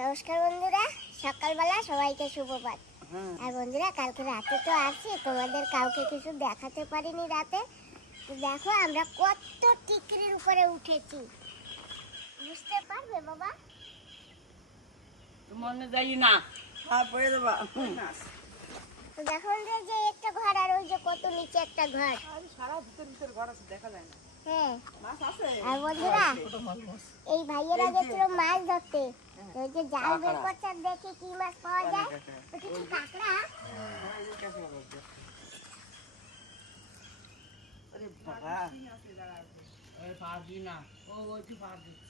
নমস্কার বন্ধুরা, সকালবেলা সবাইকে সুপ্রভাত। আর বন্ধুরা, কালকে রাতে তো আসছি, তোমাদের কাউকে কিছু দেখাতে পারিনি রাতে। তো দেখো আমরা কত টিকরির উপরে উঠেছি, বুঝতে পারবে বাবা? মনে যাই না, পড়ে দেবা। তো দেখো যে একটা ঘর, আর ওই যে কত নিচে একটা ঘর, সারা ভিতর ঘর আছে, দেখা যায় না। হ্যাঁ। মাছ আছে। আর বন্ধুরা, এই ভাইয়েরা গেছিল মাছ ধরতে, ওই যে জাল বের করছে, দেখি কি মাছ পাওয়া যায়। ওটা কি কাঁকড়া?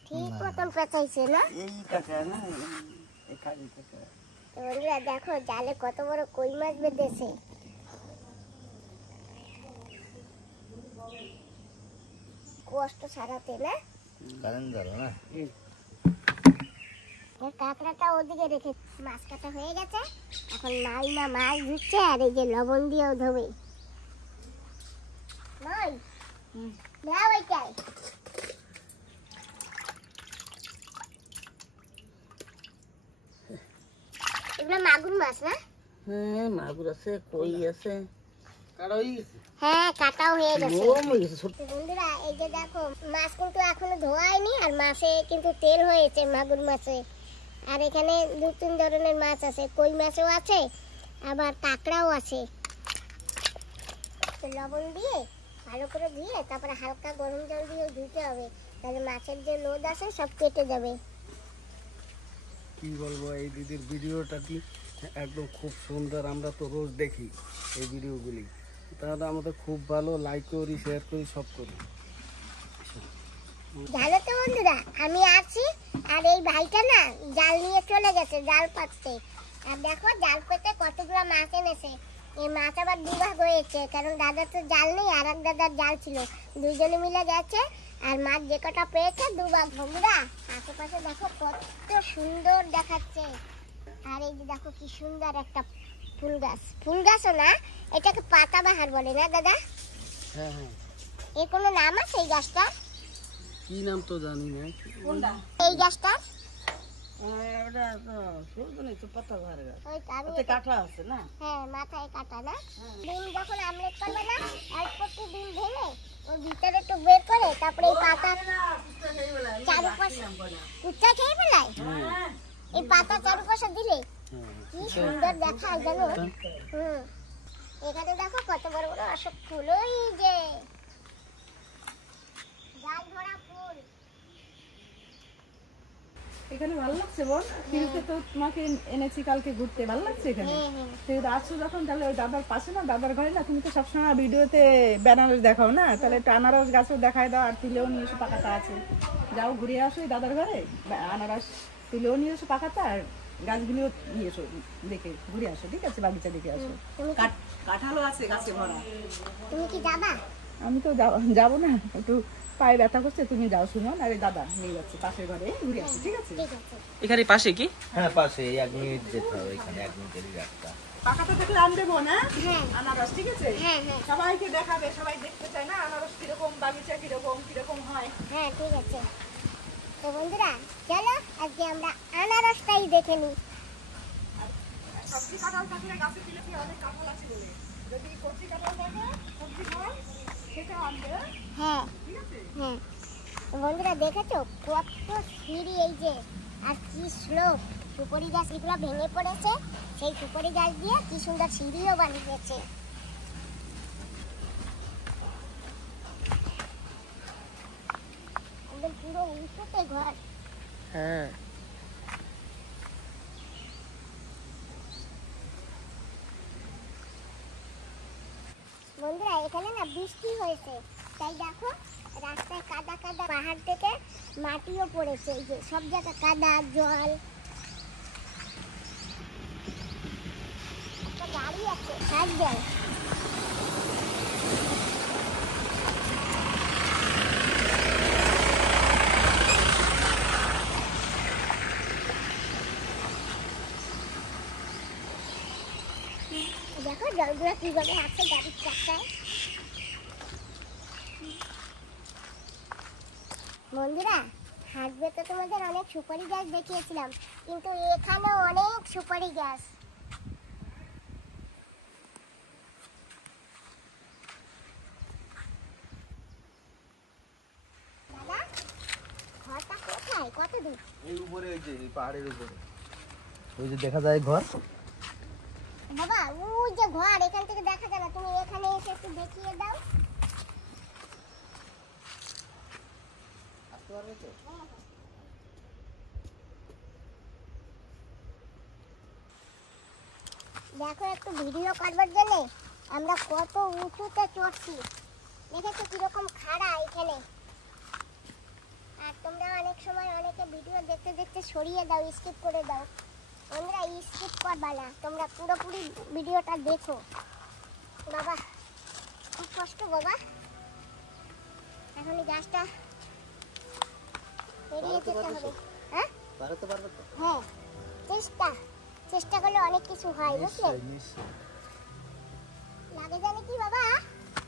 ঠিক মতন পেঁচাইছে না? বন্ধুরা দেখো, জালে কত বড় কই মাছ বেঁধেছে। কষ্ট সারাতে না, কাঁকড়াটা ওদিকে রেখে মাছ কাটা হয়ে গেছে। এখন মাইমা মাছ ধুচ্ছে, আর এই যে লবণ দিয়েও ধোবে। এগুলো মাগুর মাছ না? হ্যাঁ, মাগুর আছে, কই আছে। হ্যাঁ, কাটাও হয়ে গেছে। বন্ধুরা এই যে দেখো, মাছ কিন্তু এখনো ধোয়ায়নি, আর মাছে কিন্তু তেল হয়েছে মাগুর মাছে। আর এখানে দু তিন ধরনের মাছ আছে, কই মাছও আছে, আবার কাঁকড়াও আছে। লবণ দিয়ে ভালো করে ধুয়ে তারপরে হালকা গরম জল দিয়ে ধুতে হবে, তাহলে মাছের যে লোদ আছে সব কেটে যাবে। কি বলবো, এই দিদির ভিডিওটা কি একদম খুব সুন্দর। আমরা তো রোজ দেখি এই ভিডিওগুলি, তাহলে আমাদের খুব ভালো, লাইক করি, শেয়ার করি, সব করি। জানো তো বন্ধুরা, আমি আছি, আর এই ভাইটা না জাল নিয়ে চলে গেছে জাল পাততে। আর দেখো জাল পেতে কতগুলো মাছ এনেছে। এই মাছ আবার দুভাগ হয়েছে, কারণ দাদার তো জাল নেই, আর এক দাদার জাল ছিল, দুজনে মিলে গেছে। আর মাছ যে কটা পেয়েছে দুভাগ। বন্ধুরা আশেপাশে দেখো কত সুন্দর দেখাচ্ছে। আর এই যে দেখো কি সুন্দর একটা ফুল গাছ। ফুল গাছও না, এটাকে পাতাবাহার বলে না দাদা? হ্যাঁ হ্যাঁ। এর কোনো নাম আছে এই গাছটা? কি নাম তো জানি না। এই গাছটা কাটা আছে না? হ্যাঁ, মাথায় কাটা না? ডিম যখন আমলেট করবে না, অল্প একটু ডিম ঢেলে ওর ভিতরে একটু বের করে তারপরে এই পাতা চারপাশে কুচা খেয়ে ফেলায়। এই পাতা চারপাশে দিলে কি সুন্দর দেখায় জানো। এখানে দেখো কত বড় বড় অশোক ফুল, ওই যে জাল ভরা ফুল। এখানে ভালো লাগছে বোন, ফিরতে তো তোমাকে এনেছি কালকে ঘুরতে, ভালো লাগছে এখানে। তুই আসছো যখন, তাহলে ওই দাদার পাশে না, দাদার ঘরে না, তুমি তো সবসময় ভিডিওতে বেনারস দেখাও না, তাহলে একটু আনারস গাছও দেখায় দাও, আর তুলেও নিয়ে এসো, পাকাতা আছে। যাও ঘুরে আসো এই দাদার ঘরে, আনারস তুলেও নিয়ে এসো পাকাতা, আর গাছগুলিও নিয়ে এসো, দেখে ঘুরে আসো, ঠিক আছে? বাগিচা দেখে আসো। কাঁঠালও আছে গাছে ভরা। তুমি কি যাবা? আমি তো যাবো না, একটু পায়ে ব্যথা করছে, তুমি যাও শুনো। আর দাদা নিয়ে যাচ্ছে পাশের ঘরে, ঘুরে আসো, ঠিক আছে? এখানে পাশে কি? হ্যাঁ, পাশে 1 মিনিট যেতে হবে, এখানে 1 মিনিটেরই রাস্তা। পাকাটা দেখলে আম দেবো না? আনারস, ঠিক আছে? হ্যাঁ হ্যাঁ সবাইকে দেখাবে, সবাই দেখতে চায় না আনারস কিরকম, বাগিচা কিরকম কিরকম হয়। হ্যাঁ, ঠিক আছে। তো বন্ধুরা চলো আজকে আমরা আনারসটাই দেখে নিই। সবজি কাঁঠাল থাকলে গাছে দিলে কি অনেক কাঁঠাল আছে বলে, যদি কচি কাঁঠাল থাকে সবজি খাওয়ার সেটাও আনবে, হ্যাঁ ঠিক আছে? হ্যাঁ। তো বন্ধুরা দেখেছো কত সিঁড়ি, এই যে, আর কি স্লোপ। সুপারি গাছ এগুলো ভেঙে পড়েছে, সেই সুপারি গাছ দিয়ে কি সুন্দর সিঁড়িও বানিয়েছে। একদম পুরো উঁচুতে ঘর। হ্যাঁ। বন্ধুরা এখানে না বৃষ্টি হয়েছে, তাই দেখো রাস্তায় কাদা কাদা, পাহাড় থেকে মাটিও পড়েছে, এই যে সব জায়গায় কাদা জল। একটা গাড়ি আছে, সাত জল। দেখো জলগুলো কিভাবে আছে গাড়ির চাকায়। বন্ধুরা হাঁটবে তো তোমাদের অনেক সুপারি গাছ দেখিয়েছিলাম, কিন্তু এখানে অনেক সুপারি গাছ। দাদা, ঘরটা কোথায়? কত দূর? এই উপরে, ওই যে পাহাড়ের উপরে, ওই যে দেখা যায় ঘর। বাবা, ওই যে ঘর, এখান থেকে দেখা যায় না। তুমি এখানে এসে একটু দেখিয়ে দাও। আসতে পারবে তো? দেখো, একটু ভিডিও করবার জন্য আমরা কত উঁচুতে চড়ছি। দেখেছো কিরকম খাড়া এখানে। আর তোমরা অনেক সময় অনেকে ভিডিও দেখতে দেখতে সরিয়ে দাও, স্কিপ করে দাও। তোমরা স্কিপ করবা না, তোমরা পুরোপুরি ভিডিওটা দেখো। বাবা, খুব কষ্ট বাবা। এখন এই গাছটা এড়িয়ে যেতে হবে। হ্যাঁ পারতে পারবে তো? হ্যাঁ, চেষ্টা করলে অনেক কিছু হয়, বুঝলে? নিশ্চয়ই। লাগে জানে কি বাবা,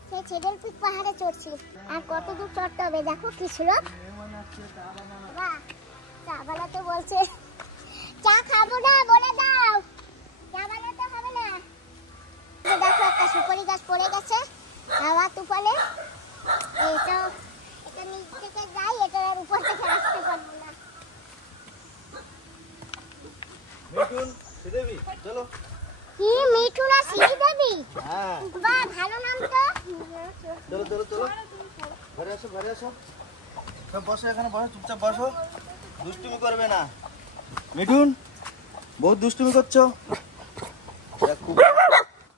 সেই ছেডেল পিক পাহাড়ে চড়ছি। আর কত দূর চড়তে হবে দেখো, কি ছিল। বাবা, চা বানাতে বলছে। চা খাবো না, বলে দাও। চা বানাতে হবে না। দেখো, একটা সুপারি গাছ পড়ে গেছে হাওয়া তুফানে। এটা নিচ থেকে যাই, এটার উপর থেকে আসতে পারবো না। মিঠুন, শ্রীদেবী, চলো। কি মিঠু না শ্রীদেবী? হ্যাঁ, বাহ, ভালো নাম তো। চলো চলো চলো, ঘরে আসো, ঘরে আসো। সব বসো, এখানে বসো, চুপচাপ বসো, দুষ্টুমি করবে না। মিঠুন, বহুত দুষ্টুমি করছো।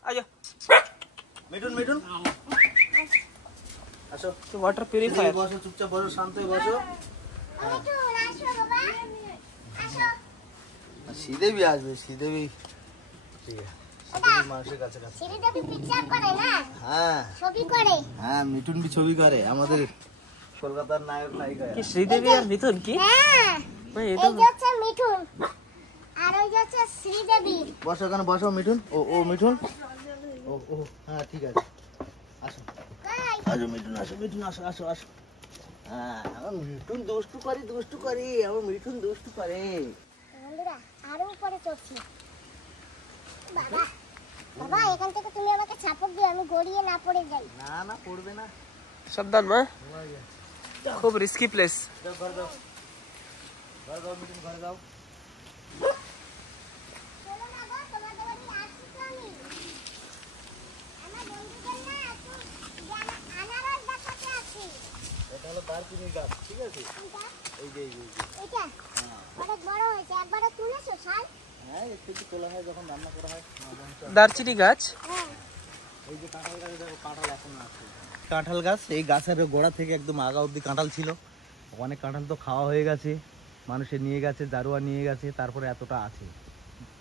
আচ্ছা, মিঠুন, মিঠুন, আসো। তো ওয়াটার পিউরিফায়ার। বসো, চুপচাপ বসো, শান্ত হয়ে বসো। মিঠু, আসো বাবা, আসো। শ্রীদেবী আসবে, শ্রীদেবী। ঠিক আছে, শ্রীদেবী মানুষের কাছে কাছে। শ্রীদেবী পিকচার করে না, হ্যাঁ ছবি করে। হ্যাঁ, মিঠুন বি ছবি করে, আমাদের কলকাতার নায়ক নায়িকা। কি শ্রীদেবী আর মিথুন কি? হ্যাঁ, ভাই, এই এটা যে হচ্ছে মিঠুন আর ওই যে হচ্ছে শ্রীদেবী। বসো, এখানে বসো মিঠুন। ও মিঠুন, ও হ্যাঁ, ঠিক আছে, আসো কই? আসো মিঠুন, আসো মিঠুন, আসো আসো আসো। হ্যাঁ, আমার মিঠুন দুষ্টু করে, আমার মিঠুন দুষ্টু করে। বন্ধুরা, আরো উপরে চড়ছি। বাবা, বাবা, এখান থেকে তুমি আমাকে চাপক দিও, আমি গড়িয়ে না পড়ে যাই। না না, পড়বে না। সাবধান মা, খুব রিস্কি প্লেস। যাও, ঘরে যাও, ঘরে যাও মিঠুন, ঘরে যাও। চলো না গো, তোমাদের বাড়ি আসছি তো আমি। আমার বন্ধুদের না একটু আনারস দেখাতে আসছি। এটা হলো দারচিনি গাছ, ঠিক আছে? কোনটা? এই যে এটা হ্যাঁ অনেক বড় হয়েছে, একবারে তুলেছো শাল? হ্যাঁ, একটু একটু তোলা হয় যখন রান্না করা হয়। দারচিনি গাছ। হ্যাঁ। এই যে কাঁঠাল গাছ, দেখো কাঁঠাল এখনো আছে। কাঁঠাল গাছ, এই গাছের গোড়া থেকে একদম আগা অব্দি কাঁঠাল ছিল। অনেক কাঁঠাল তো খাওয়া হয়ে গেছে, মানুষে নিয়ে গেছে, দারুয়া নিয়ে গেছে, তারপরে এতটা আছে,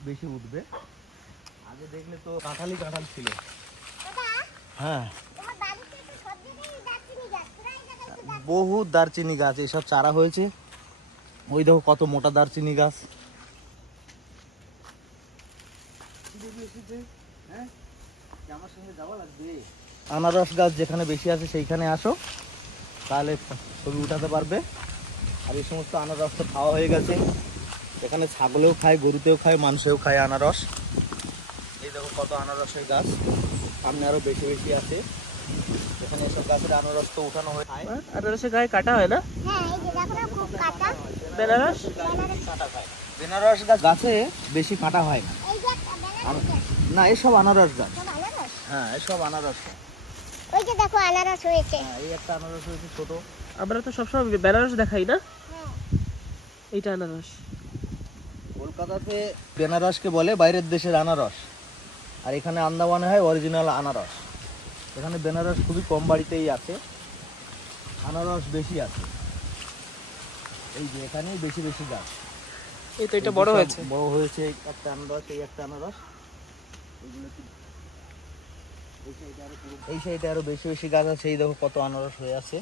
বেশি উঠবে। আগে দেখলে তো কাঁঠালই কাঁঠাল ছিল। দাদা, হ্যাঁ, তোমার বাড়িতে তো সব জায়গায় দারচিনি গাছ, প্রায় জায়গায় তো দারচিনি। বহুত দারচিনি গাছ, এইসব চারা হয়েছে। ওই দেখো কত মোটা দারচিনি গাছ। আনারস গাছ যেখানে বেশি আছে সেইখানে আসো, তাহলে ছবি উঠাতে পারবে। আর এই সমস্ত আনারস তো খাওয়া হয়ে গেছে। এখানে ছাগলেও খায়, গরুতেও খায়, মানুষেও খায় আনারস। এই দেখো কত আনারসের গাছ, সামনে আরো বেশি বেশি আছে। এখানে এসব গাছের আনারস তো উঠানো হয়। আনারসের গায়ে কাটা হয় না? হ্যাঁ, এই যে দেখো না, খুব কাটা। বেনারস কাটা খায়। বেনারস গাছে বেশি কাটা হয় না। এই যে একটা বেনারস গাছ, না, এসব আনারস গাছ। সব আনারস। হ্যাঁ, এসব আনারস। ওই যে দেখো আনারস হয়েছে। হ্যাঁ, এই একটা আনারস হয়েছে ছোট। আমরা তো সবসময় বেনারস দেখাই না, হ্যাঁ, এইটা আনারস। কলকাতাতে বেনারসকে বলে বাইরের দেশের আনারস, আর এখানে আন্দামানে হয় অরিজিনাল আনারস। এখানে বেনারস খুবই কম বাড়িতেই আছে, আনারস বেশি আছে। এই যে এখানেই বেশি বেশি গাছ। এই তো এটা বড় হয়েছে। বড় হয়েছে, এই একটা আনারস, এই একটা আনারস। এগুলো কি এই সাইডে আরো বেশি বেশি গাছ আছে। এই দেখো কত আনারস হয়ে আছে।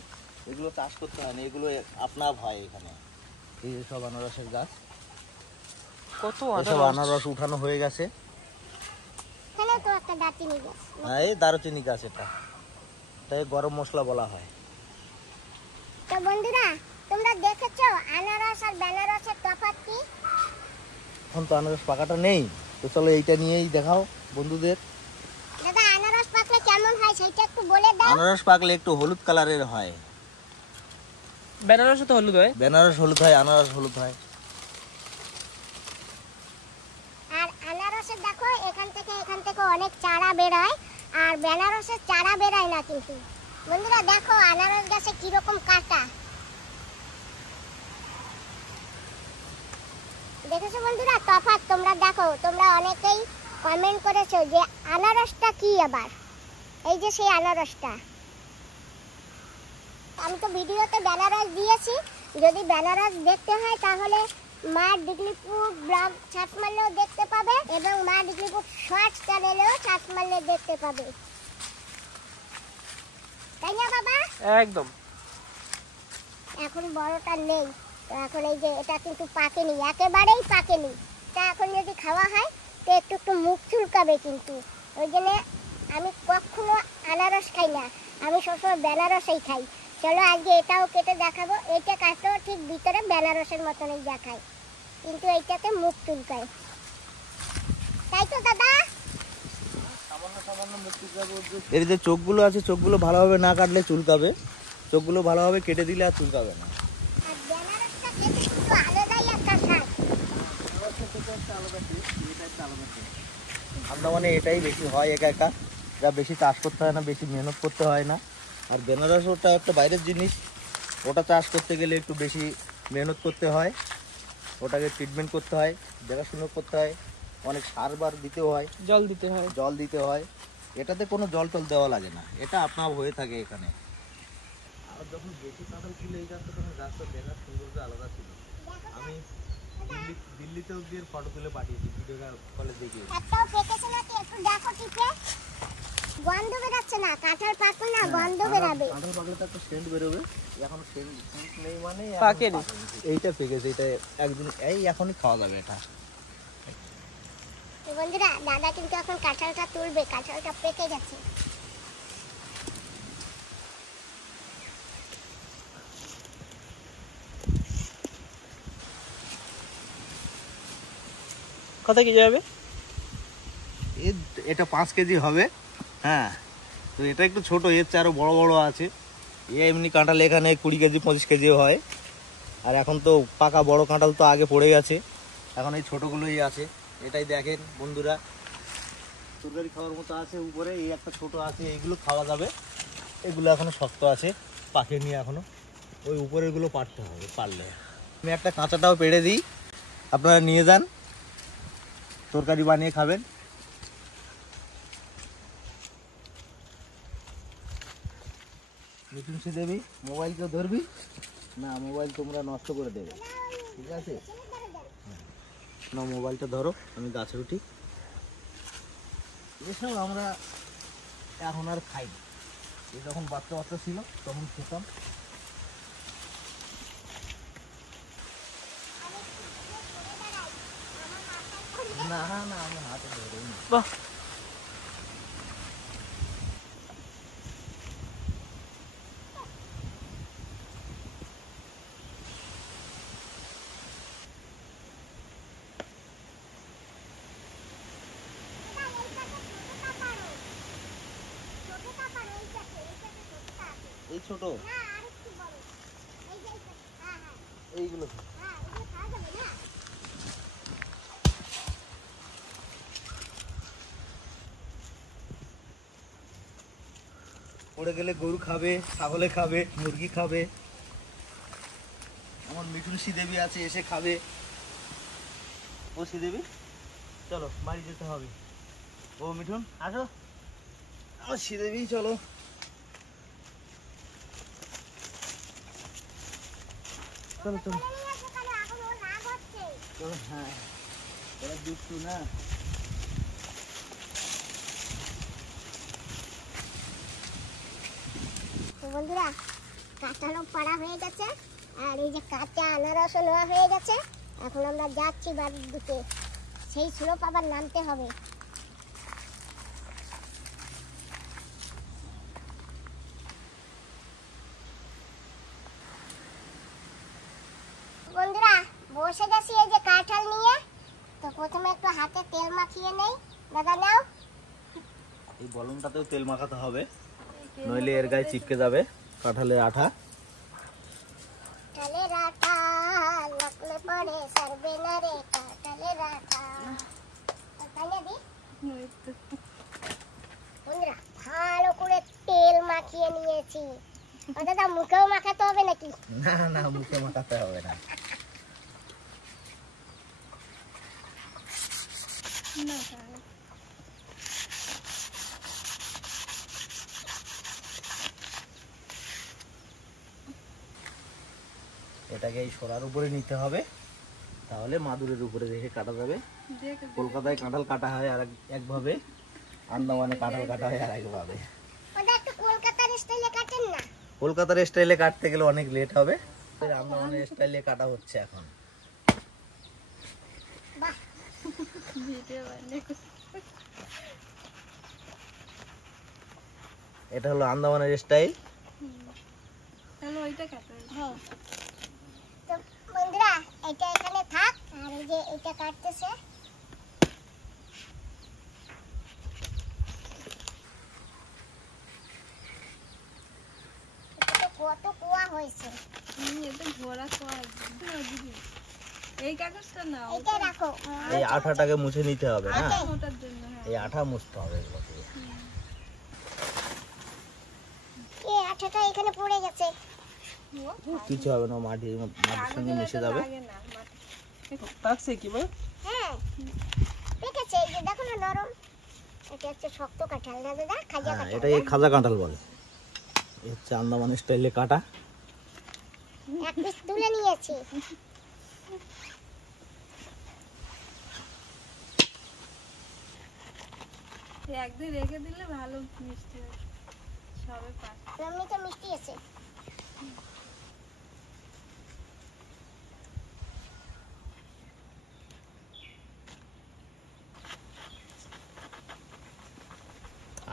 এগুলো চাষ করতে হয় না, এগুলো আপনা হয় এখানে। এই যে সব আনারসের গাছ, কত এসব আনারস। আনারস উঠানো হয়ে গেছে। এখানে তো একটা দারচিনি গাছ। হ্যাঁ, এই দারুচিনি গাছ, এটা তাই গরম মশলা বলা হয়। তো বন্ধুরা, তোমরা দেখেছো আনারস আর বেনারসের তফাৎ কি? এখন তো আনারস পাকাটা নেই, তো চলো এইটা নিয়েই দেখাও বন্ধুদের। দাদা আনারস পাকলে কেমন হয় সেটা একটু বলে দাও। আনারস পাকলে একটু হলুদ কালারের হয়। বেনারসও তো হলুদ হয়। বেনারস হলুদ হয়, আনারস হলুদ হয়। আর আনারসের দেখো এখান থেকে অনেক চারা বেরোয়, আর বেনারসের চারা বেরোয় না কিন্তু। বন্ধুরা দেখো আনারস গাছে কিরকম কাঁটা, দেখেছো বন্ধুরা তফাৎ? তোমরা দেখো, তোমরা অনেকেই কমেন্ট করেছো যে আনারসটা কি আবার, এই যে সেই আনারসটা। আমি তো ভিডিওতে বেনারস দিয়েছি, যদি বেনারস দেখতে হয় তাহলে মা ডিগলিপুর ব্লগ সার্চ মারলেও দেখতে পাবে, এবং মা ডিগলিপুর শর্টস চ্যানেলেও সার্চ মারলে দেখতে পাবে, তাই না বাবা? একদম। এখন বড়টা নেই, তো এখন এই যে এটা কিন্তু পাকেনি, একেবারেই পাকেনি। তা এখন যদি খাওয়া হয় তো একটু একটু মুখ চুলকাবে কিন্তু, ওই জন্য আমি কখনো আনারস খাই না, আমি সবসময় বেনারসই খাই। চলো আজকে এটাও কেটে দেখাবো। এটা কাটলেও ঠিক ভিতরে বেনারসের মতনই দেখায়, কিন্তু এইটাতে মুখ চুলকায়, তাই তো দাদা? এর যে চোখগুলো আছে, চোখগুলো ভালোভাবে না কাটলে চুলকাবে, চোখগুলো ভালোভাবে কেটে দিলে আর চুলকাবে না। আর বেনারসটা খেতে কিন্তু আলাদাই একটা স্বাদ। আন্দামানে এটাই বেশি হয়, একা একা, যা বেশি চাষ করতে হয় না, বেশি মেহনত করতে হয় না। আর বেনারস ওটা একটা বাইরের জিনিস, ওটা চাষ করতে গেলে একটু বেশি মেহনত করতে হয়, ওটাকে ট্রিটমেন্ট করতে হয়, দেখাশুনো করতে হয়, অনেক সারবার দিতেও হয়, জল দিতে হয়। জল দিতে হয়। এটাতে কোনো জল টল দেওয়া লাগে না, এটা আপনার হয়ে থাকে এখানে। আর যখন বেশি কাঁঠাল ছিল এই গাছটা, তখন গাছটা দেখার সৌন্দর্য আলাদা ছিল। আমি দিল্লিতেও গিয়ে ফটো তুলে পাঠিয়েছি, ভিডিও কলে দেখিয়েছি। একটাও পেকেছে নাকি একটু দেখো টিপে, গন্ধ বেরাচ্ছে না, কাঁঠাল পাকলে না গন্ধ বেরাবে। কাঁঠাল পাকলে তো একটা সেন্ট বেরোবে, এখন সেন্ট নেই মানে পাকেনি। এইটা পেকেছে, এটা একদিন এই এখনই খাওয়া যাবে এটা। তো বন্ধুরা দাদা কিন্তু এখন কাঁঠালটা তুলবে, কাঁঠালটা পেকে গেছে। কত কেজি হবে? এটা 5 কেজি হবে। হ্যাঁ, তো এটা একটু ছোট, এর চেয়ে আরো বড় বড় আছে। এমনি কাঁঠাল এখানে 20 কেজি 25 কেজিও হয়। আর এখন তো পাকা বড় কাঁঠাল তো আগে পড়ে গেছে, এখন এই ছোটগুলোই আছে। এটাই দেখেন বন্ধুরা, তরকারি খাওয়ার মতো আছে উপরে, এই একটা ছোট আছে, এইগুলো খাওয়া যাবে। এগুলো এখনো শক্ত আছে, পাকেনি এখনো, ওই উপরের গুলো পাড়তে হবে, পারলে। আমি একটা কাঁচাটাও পেড়ে দিই, আপনারা নিয়ে যান, তরকারি বানিয়ে খাবেন। মিঠুনসি দেবী, মোবাইলকে ধরবি না, মোবাইল তোমরা নষ্ট করে দেবে, ঠিক আছে? না, মোবাইলটা ধরো, আমি গাছে উঠি। এসব আমরা এখন আর খাই না, এ যখন বাচ্চা বাচ্চা ছিল তখন খেতাম। না না, আমি হাতে ধরেই না। বাহ, এই ছোট না আরেকটু বড়, এই যে হ্যাঁ হ্যাঁ এইগুলো হ্যাঁ, এগুলো খাওয়া যাবে না। পড়ে গেলে গরু খাবে, ছাগলে খাবে, মুরগি খাবে। আমার মিঠুন শ্রীদেবী আছে, এসে খাবে। ও শ্রীদেবী, চলো বাড়ি যেতে হবে। ও মিঠুন আসো, আমার শ্রীদেবী চলো। চলো চলো চলে নিয়ে আসো, কেন এখন ওর রাগ হচ্ছে। চলো। হ্যাঁ, ওরা দুষ্টু না। তো বন্ধুরা কাঁচালও পাড়া হয়ে গেছে, আর এই যে কাঁচা আনারসও নেওয়া হয়ে গেছে। এখন আমরা যাচ্ছি বাড়ির দিকে, সেই স্লোপ আবার নামতে হবে। বন্ধুরা বসে গেছি এই যে কাঁঠাল নিয়ে, তো হাতে তেল মাখিয়ে নেই। দাদা নাও। এই বলনটাতেও তেল মাখাতে হবে, নইলে এর গায়ে চিপকে যাবে কাঁঠালের আঠা। কাঁঠালের আঠা লাগলে পরে সারবে না রে কাঁঠালের আঠা। তাই দি বন্ধুরা ভালো করে তেল মাখিয়ে নিয়েছি। ও দাদা মুখেও মাখাতে হবে নাকি? না না, মুখে মাখাতে হবে না। এটাকে এই সরার উপরে নিতে হবে, তাহলে মাদুরের উপরে রেখে কাটা যাবে। কলকাতায় কাঁঠাল কাটা হয় আর একভাবে, আন্দামানে কাঁঠাল কাটা হয় আর একভাবে। ওটা একটু কলকাতার স্টাইলে কাটেন না? কলকাতার স্টাইলে কাটতে গেলে অনেক লেট হবে, আন্দামানের স্টাইলে কাটা হচ্ছে এখন। বাহ এটা হলো আন্দামানের স্টাইল। তো বন্ধুরা এটা এখানে থাক, আর এই যে এটা কাটতেছে। কত কুয়া হয়েছে। এটা রাখো। এই আঠাটাকে মুছে নিতে হবে। হ্যাঁ, ওটাই। এই আঠা মুছতে হবে এগুলোকে। এই আঠাটা এখানে পড়ে গেছে। কিছু হবে না, মাটির সঙ্গে মিশে যাবে। হ্যাঁ পেকেছে, এই যে দেখো না নরম। এটা হচ্ছে শক্ত কাঁঠাল না দাদা? খাজা হ্যাঁ, কাঁঠাল। এটা এই খাজা কাঁঠাল বলে। এই হচ্ছে আন্দামান স্টাইলে কাটা। এক পিস তুলে নিয়েছি। একদিন রেখে দিলে ভালো মিষ্টি হবে, সবে পাক। এমনি তো মিষ্টি আছে।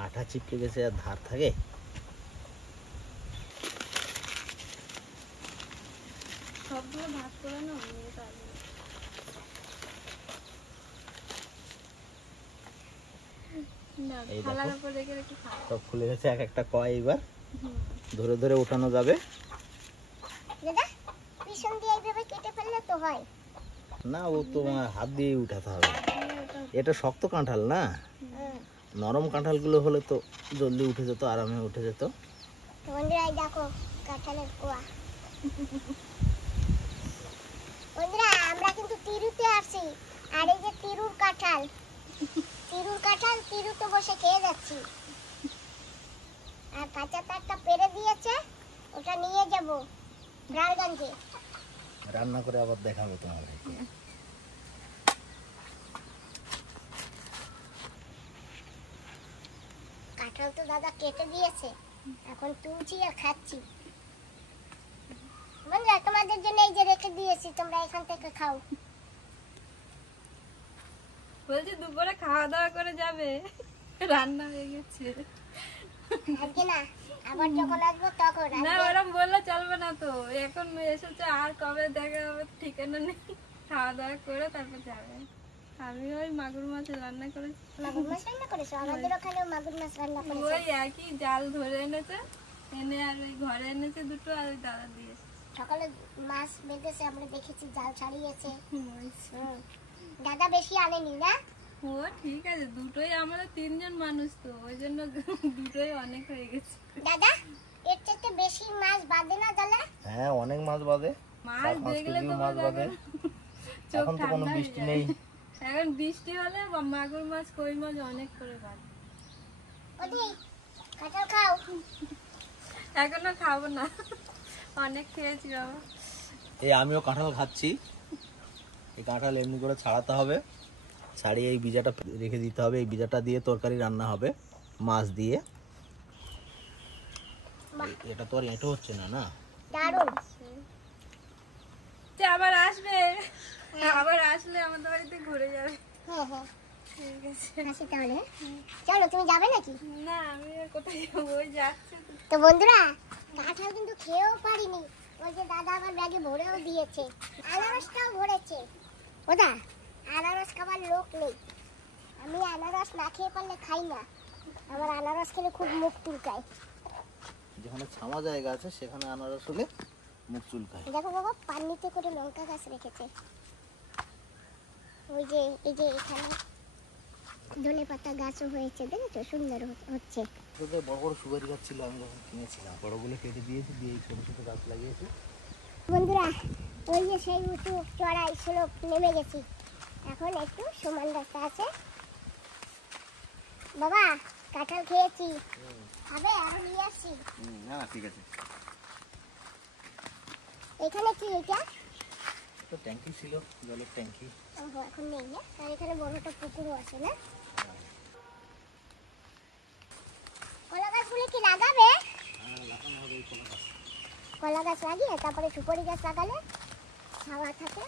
আঠা চিপকে গেছে আর ধার থাকে। সবগুলো ভাগ করে না এই থালার দেখো উপর রেখে রেখে খাও। সব খুলে গেছে এক একটা কয়। এবার ধরে ধরে উঠানো যাবে। দাদা পিছন দিয়ে এইভাবে কেটে ফেললে তো হয় না, ও তোমার হাত দিয়ে উঠাতে হবে। এটা শক্ত কাঁঠাল না, নরম কাঁঠালগুলো হলে তো জলদি উঠে যেত, আরামে উঠে যেত। তো বন্ধুরা এই দেখো কাঁঠালের কুয়া। বন্ধুরা আমরা কিন্তু তিরুতে আসি, আর এই যে তিরুর কাঁঠাল, তিরুতে বসে খেয়ে যাচ্ছি। আর কাঁচাটা একটা পেরে দিয়েছে, ওটা নিয়ে যাব রায়গঞ্জে। রান্না করে আবার দেখাবো তোমাদেরকে। কাঁঠাল তো দাদা কেটে দিয়েছে, এখন তুলছি আর খাচ্ছি। বন্ধুরা তোমাদের জন্য এই যে রেখে দিয়েছি, তোমরা এখান থেকে খাও। বলছি দুপুরে খাওয়া দাওয়া করে যাবে, রান্না হয়ে গেছে। আজকে না, আবার যখন আসবো তখন। না ওরম বললে চলবে না তো, এখন এসেছে আর কবে দেখা হবে ঠিকানা নেই। খাওয়া দাওয়া করে তারপর যাবে। আমি ওই মাগুর মাছ রান্না করেছি। মাগুর মাছ রান্না করেছো? আমাদের ওখানেও মাগুর মাছ রান্না করেছে। ওই একই জাল ধরে এনেছে, এনে আর ওই ঘরে এনেছে দুটো, আর ওই দাদা দিয়েছে। সকালে মাছ বেঁধেছে, আমরা দেখেছি জাল ছাড়িয়েছে। দাদা বেশি আনেনি না? ও ঠিক আছে, দুটোই আমরা তিনজন মানুষ তো, ওই জন্য দুটোই অনেক হয়ে গেছে। দাদা এর থেকে বেশি মাছ বাঁধে না জালে? হ্যাঁ, অনেক মাছ বাঁধে, মাছ 4-5 দেখলে কেজিও তো মাছ বাঁধে। চোখ এখন তো কোনো ঠান্ডা হয়ে বৃষ্টি যায়। নেই। এখন বৃষ্টি হলে মাগুর মাছ কই মাছ অনেক করে বাঁধে। ওদি কাঁঠাল খাও। এখনো খাবো না, অনেক খেয়েছি বাবা। এই আমিও কাঁঠাল খাচ্ছি। এই কাঁঠাল এমনি করে ছাড়াতে হবে, ছাড়িয়ে এই বীজাটা রেখে দিতে হবে। এই বীজাটা দিয়ে তরকারি রান্না হবে মাছ দিয়ে। এটা তো আর এঁটো হচ্ছে না, না? দারুণ। আবার আসবে, আবার আসলে আমাদের বাড়িতে ঘুরে যাবে। হ্যাঁ হ্যাঁ ঠিক আছে, আসি তাহলে। চলো, তুমি যাবে নাকি? না আমি আর কোথায় যাবো, ওই যাচ্ছে তো। তো বন্ধুরা কাঁঠাল কিন্তু খেয়েও পারিনি, ওই যে দাদা আমার ব্যাগে ভরেও দিয়েছে, আনারসটাও ভরেছে। ওদা আনারস খাবার লোক নেই। আমি আনারস না খেয়ে পারলে খাই না, আমার আনারস খেলে খুব মুখ চুলকায়। যেখানে ছামা জায়গা আছে সেখানে আনারস হলে মুখ চুলকায়। দেখো বাবা, পানিতে করে লঙ্কা গাছ রেখেছে। ওই যে এই যে এখানে ধনে পাতা গাছও হয়েছে, দেখেছো সুন্দর হচ্ছে। বড় বড় সুপারি গাছ ছিল, আমি যখন কিনেছিলাম বড়গুলো কেটে দিয়েছি, দিয়ে ছোট ছোট গাছ লাগিয়েছি। বন্ধুরা, ওই যে সেই উঁচু চড়াই স্লোপ নেমে গেছি, এখন একটু সমান রাস্তা আছে। বাবা কাঁঠাল খেয়েছি, খাবে? আরো নিয়ে আসছি। না না ঠিক আছে। এখানে কি এটা? তো ট্যাঙ্কি ছিল, জলের ট্যাঙ্কি। ওহো, এখন নেই না? আর এখানে বড় একটা পুকুরও আছে না? কলা গাছগুলো কি লাগাবে? কলা গাছ লাগিয়ে তারপরে সুপারি গাছ লাগালে হাওয়া থাকে,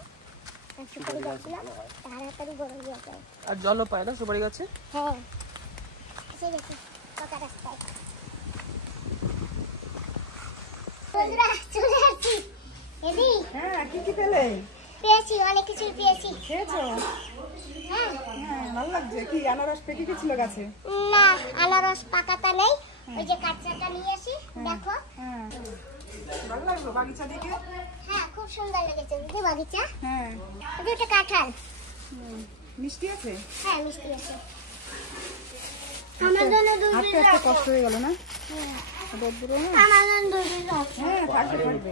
আর সুপারি গাছগুলো তাড়াতাড়ি বড় হয়ে যায়। আর জলও পায় না সুপারি গাছে। হ্যাঁ, ঠিক আছে, পাকা রাস্তায়। বন্ধুরা চলে আসছি। এদি, হ্যাঁ, কি কি পেলে? পেয়েছি, অনেক কিছুই পেয়েছি। খেয়েছো? হ্যাঁ, হ্যাঁ, ভালো লাগছে। কি আনারস পেকে গেছিল গাছে? না আনারস পাকাটা নেই, ওই যে কাঁচাটা নিয়ে আসি। দেখো, হ্যাঁ, ভালো লাগলো বাগিচা দেখে। হ্যাঁ খুব সুন্দর লেগেছে দিদি বাগিচা। হ্যাঁ, ওই যে একটা কাঁঠাল, মিষ্টি আছে। হ্যাঁ মিষ্টি আছে। আমার জন্য দুধ হাঁটতে হাঁটতে কষ্ট হয়ে গেল না? রোদ্দুরে না? আমার জন্য দুধ হ্যাঁ, থাকবে, থাকবে।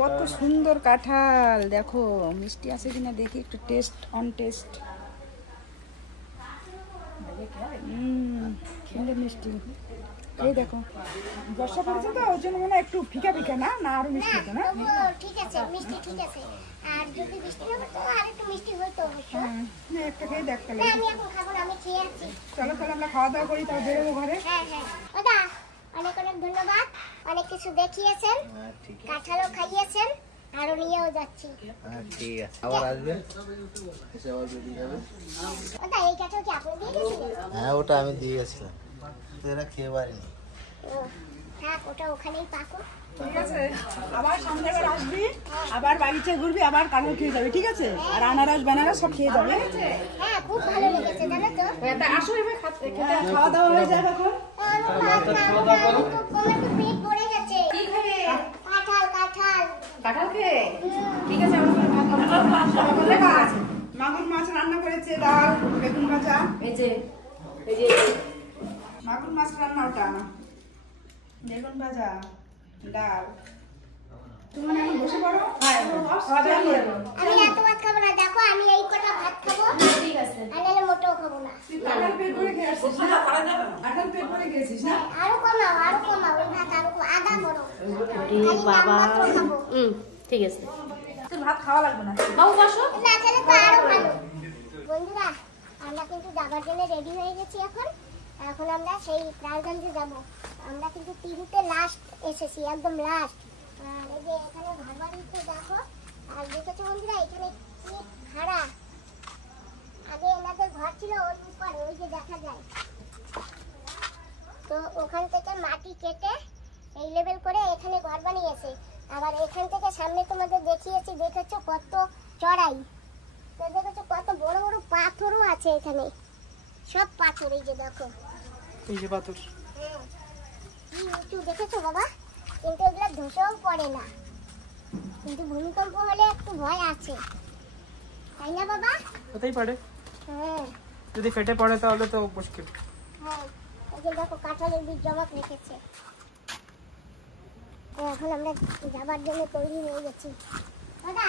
কত সুন্দর কাঁঠাল, দেখো মিষ্টি আছে কিনা দেখি একটু টেস্ট অন টেস্ট। সুন্দর মিষ্টি। এই দেখো বর্ষা পড়েছে তো ওই জন্য মনে হয় একটু ফিকা ফিকা, না না আরো মিষ্টি হতো না? ঠিক আছে, মিষ্টি ঠিক আছে। আর যদি মিষ্টি না হতো আর একটু মিষ্টি হতো। হ্যাঁ, একটা খেয়ে দেখ তাহলে। না আমি এখন খাবো না, আমি খেয়ে আছি। চলো তাহলে আমরা খাওয়া দাওয়া করি, তারপর বেরোবো ঘরে। হ্যাঁ হ্যাঁ দাদা, অনেক অনেক ধন্যবাদ, অনেক কিছু দেখিয়েছেন, ঠিক আছে। কাঁঠালও খাইয়েছেন, আরো নিয়েও যাচ্ছি। ঠিক আছে, আবার আসবেন, এসে আবার বেরিয়ে যাবে। দাদা এই কাঁঠাল কি আপনি দিয়ে গেছিলেন? হ্যাঁ, ওটা আমি দিয়ে গেছিলাম, তো এরা খেয়ে পারিনি। ও, থাক ওটা ওখানেই পাকো। ঠিক আছে, আবার সামনে বার আসবি, আবার বাগিচায় ঘুরবি, আবার কাঁঠাল খেয়ে যাবে, ঠিক আছে? আর আনারস বেনারস সব খেয়ে যাবে। হ্যাঁ খুব ভালো লেগেছে জানো তো। আসো এবার খাওয়া দাওয়া হয়ে যাবে এখন। আমার তো পেট ভরে গেছে। কাঁঠাল কাঁঠাল কাঁঠাল খেয়ে ঠিক আছে, আমরা ভাত খাবো। মাগুর মাছ রান্না করেছে, ডাল বেগুন ভাজা। এই যে মাগুর মাছ রান্না, ওটা বেগুন ভাজা ডাল। তুমি এখন বসে পড়ো। আমি এত ভাত খাবো না, দেখো আমি এই কটা ভাত খাবো, ঠিক আছে, আর মোটেও খাবো না। কাঁঠাল পেট ভরে খেয়ে আসছিস না? কাঁঠাল পেট ভরে খেয়েছিস না? আরো কমাও ওই ভাত আরো আদা করো, বাবা খাবো। ঠিক আছে, তোর ভাত খাওয়া লাগবে না। বাবু বসো। না খেলে তো আরো ভালো। বন্ধুরা আমরা কিন্তু যাবার জন্য রেডি হয়ে গেছি। এখন আমরা সেই প্রাণগঞ্জে যাব। আমরা কিন্তু তিনটে লাস্ট এসেছি, একদম লাস্ট। আর এই যে এখানে ঘর বাড়িতে দেখো, আর দেখেছো বন্ধুরা এখানে কি ভাড়া। আগে এনাদের ঘর ছিল ওর উপরে, ওই যে দেখা যায়। তো ওখান থেকে মাটি কেটে এই লেভেল করে এখানে ঘর বানিয়েছে। আবার এখান থেকে সামনে তোমাদের দেখিয়েছি, দেখেছো কত চড়াই, তো দেখেছো কত বড় বড় পাথরও আছে এখানে, সব পাথর। এই যে দেখো, এই যে পাথর। হ্যাঁ কি উঁচু দেখেছো বাবা, কিন্তু এগুলো ধসেও পড়ে না, কিন্তু ভূমিকম্প হলে একটু ভয় আছে, তাই না বাবা? হতেই পারে, হ্যাঁ যদি ফেটে পড়ে তাহলে তো মুশকিল। হ্যাঁ, এই যে দেখো কাঁঠালের বীজ জমা রেখেছে। তো এখন আমরা যাবার জন্য তৈরি হয়ে গেছি। দাদা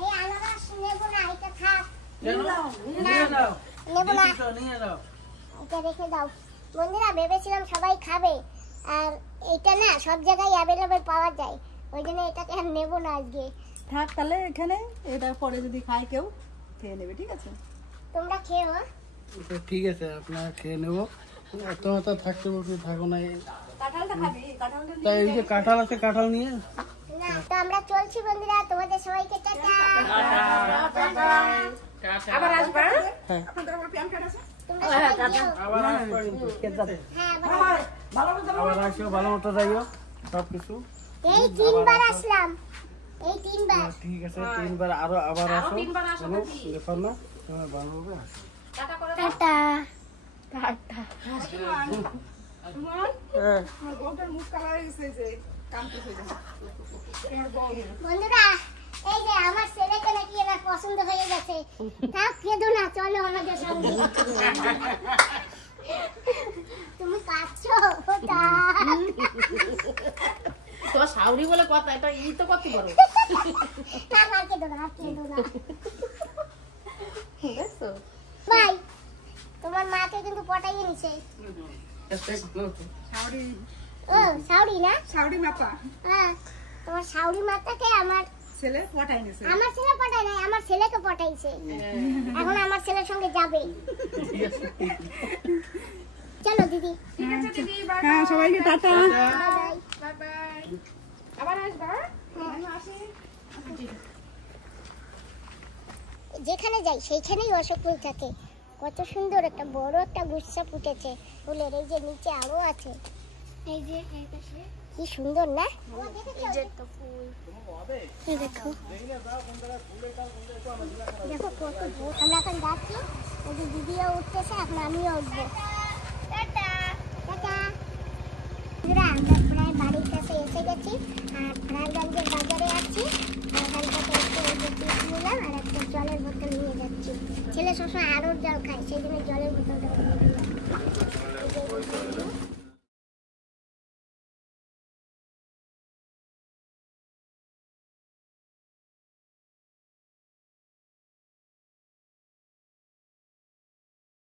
এই আনারস নেবো না, এটা থাক। নেবো না, এটা রেখে দাও। বন্ধুরা ভেবেছিলাম সবাই খাবে, আর এটা না সব জায়গায় অ্যাভেলেবেল পাওয়া যায়, ওই জন্য এটাকে আর নেবো না আজকে। থাক তাহলে এখানে, এটা পরে যদি খায় কেউ খেয়ে নেবে, ঠিক আছে? তোমরা খেও। ঠিক আছে, আপনারা খেয়ে নেবো। এত মাথা থাকতে বসে থাকো না। কাঁঠালটা খাবি? কাঁঠালটা তাই এই যে কাঁঠাল আছে, কাঁঠাল নিয়ে না, তো আমরা চলছি বন্ধুরা, তোমাদের সবাইকে টাটা। আবার আসবা? হ্যাঁ। আপনাদের আবার প্যান কার্ড আছে? তোমরা সবাই খেও। আবার আসবো। হ্যাঁ ভালো মতো আবার আসো, ভালো মতো যাইও সবকিছু। এই তিনবার আসলাম, এই তিনবার। ঠিক আছে, তিনবার আবার আসো। কোনো ব্যাপার না। সবসময় ভালোভাবে আসো। টাটা। সুমন, আমার বউটার মুখ কালার হয়ে গেছে যে কাঁদতেছে যে। তোমার বউ বন্ধুরা এই যে আমার ছেলেকে নাকি এবার পছন্দ হয়ে গেছে। তা কেঁদো না, চলো আমাদের সঙ্গে। তুমি কাঁদছো ওটা। তোর শাউরি বলে কথা, এটা ই তো করতে পারো। না আর কেঁদো না, আর কেঁদো না। দেখছো? ভাই তোমার মাকে কিন্তু পটাইয়ে নিছে। শাওরি, ও শাউরি না? শাওরি মাপা হ্যাঁ, তোমার শাউরি মাতাকে আমার ছেলে পটাই নিছে। ছেলে পটায় নাই, আমার ছেলেকে পটাইছে। এখন আমার ছেলের সঙ্গে যাবে। চলো দিদি। ঠিক আছে দিদি, বাই। হ্যাঁ, সবাইকে টাটা। Bye bye bye. আবার আসবা? আমি আসি। যেখানে যাই সেইখানেই অশোক ফুল থাকে। কত সুন্দর একটা বড় একটা গুচ্ছা ফুটেছে ফুলের। এই যে নিচে আরো আছে, এই যে কি সুন্দর না? এই যে একটা ফুল, এই দেখো দেখো কত ফুল। আমরা এখন যাচ্ছি, ওই যে দিদিও উঠতেছে, এখন আমিও উঠবো।